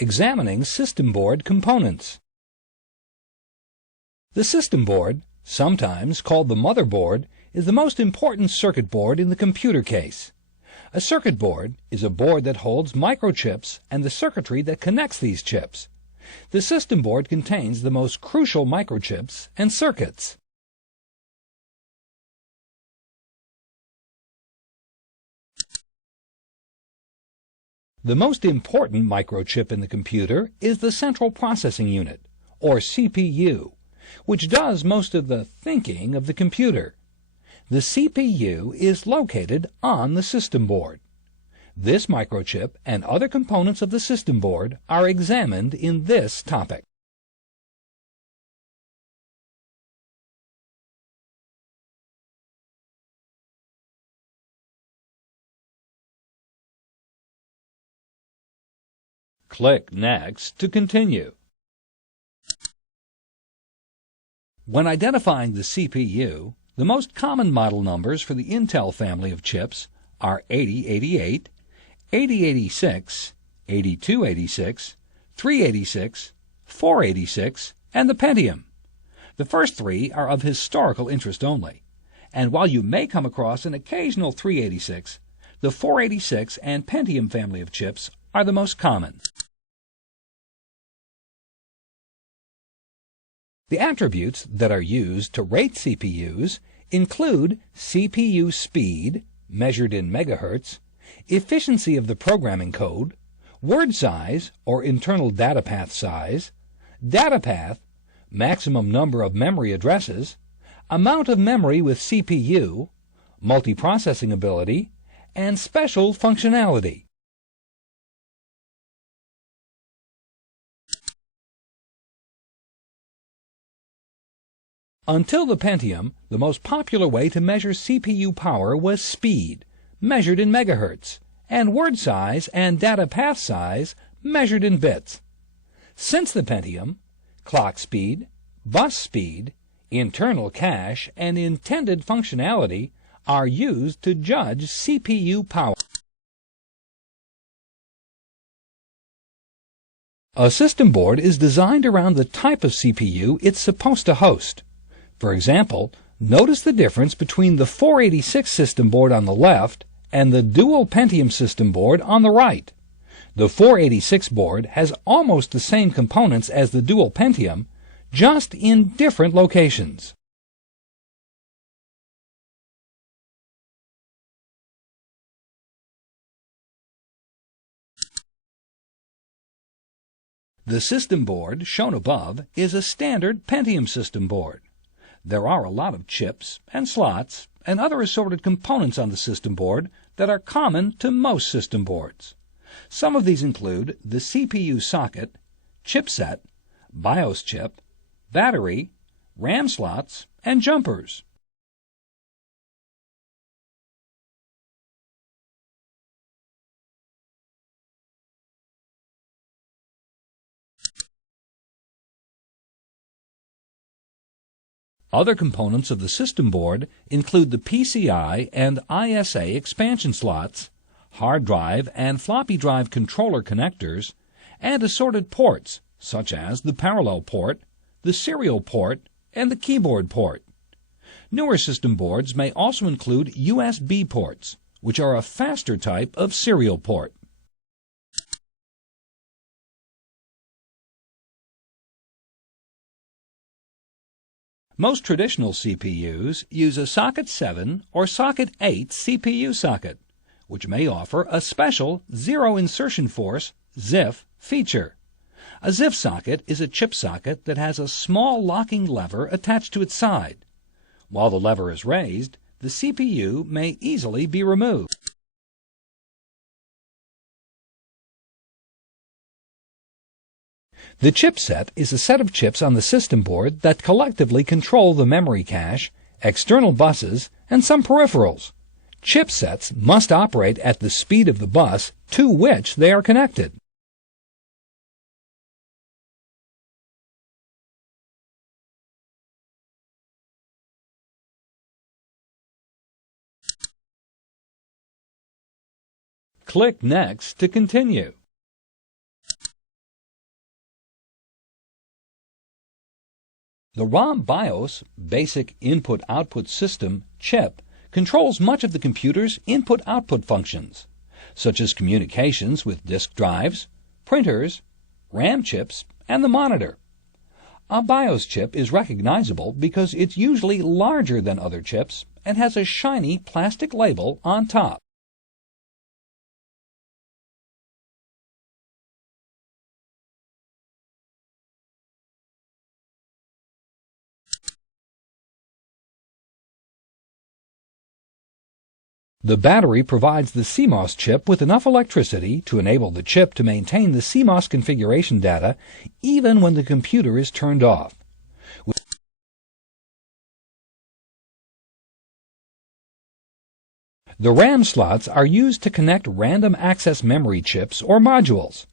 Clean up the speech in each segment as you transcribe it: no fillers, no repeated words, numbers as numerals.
Examining Systemboard components. The Systemboard, sometimes called the motherboard, is the most important circuit board in the computer case. A circuit board is a board that holds microchips and the circuitry that connects these chips. The Systemboard contains the most crucial microchips and circuits. The most important microchip in the computer is the Central Processing Unit, or CPU, which does most of the thinking of the computer. The CPU is located on the Systemboard. This microchip and other components of the Systemboard are examined in this topic. Click Next to continue. When identifying the CPU, the most common model numbers for the Intel family of chips are 8088, 8086, 8286, 386, 486, and the Pentium. The first three are of historical interest only, and while you may come across an occasional 386, the 486 and Pentium family of chips are the most common. The attributes that are used to rate CPUs include CPU speed, measured in megahertz, efficiency of the programming code, word size or internal data path size, data path, maximum number of memory addresses, amount of memory with CPU, multiprocessing ability, and special functionality. Until the Pentium, the most popular way to measure CPU power was speed, measured in megahertz, and word size and data path size, measured in bits. Since the Pentium, clock speed, bus speed, internal cache, and intended functionality are used to judge CPU power. A system board is designed around the type of CPU it's supposed to host. For example, notice the difference between the 486 system board on the left and the dual Pentium system board on the right. The 486 board has almost the same components as the dual Pentium, just in different locations. The system board shown above is a standard Pentium system board. There are a lot of chips and slots and other assorted components on the system board that are common to most system boards. Some of these include the CPU socket, chipset, BIOS chip, battery, RAM slots, and jumpers. Other components of the system board include the PCI and ISA expansion slots, hard drive and floppy drive controller connectors, and assorted ports such as the parallel port, the serial port, and the keyboard port. Newer system boards may also include USB ports, which are a faster type of serial port. Most traditional CPUs use a Socket 7 or Socket 8 CPU socket, which may offer a special Zero Insertion Force ZIF feature. A ZIF socket is a chip socket that has a small locking lever attached to its side. While the lever is raised, the CPU may easily be removed. The chipset is a set of chips on the system board that collectively control the memory cache, external buses, and some peripherals. Chipsets must operate at the speed of the bus to which they are connected. Click Next to continue. The ROM BIOS, Basic Input-Output System, chip, controls much of the computer's input-output functions, such as communications with disk drives, printers, RAM chips, and the monitor. A BIOS chip is recognizable because it's usually larger than other chips and has a shiny plastic label on top. The battery provides the CMOS chip with enough electricity to enable the chip to maintain the CMOS configuration data even when the computer is turned off. The RAM slots are used to connect random access memory chips or modules.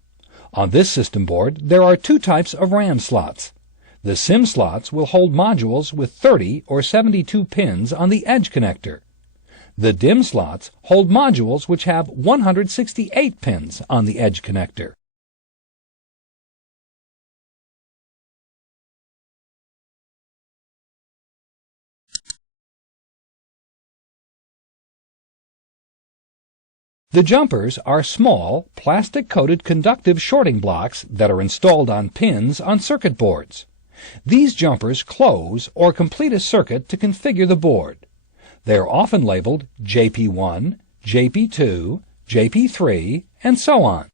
On this system board, there are two types of RAM slots. The SIM slots will hold modules with 30 or 72 pins on the edge connector. The DIMM slots hold modules which have 168 pins on the edge connector. The jumpers are small, plastic-coated conductive shorting blocks that are installed on pins on circuit boards. These jumpers close or complete a circuit to configure the board. They are often labeled JP1, JP2, JP3, and so on.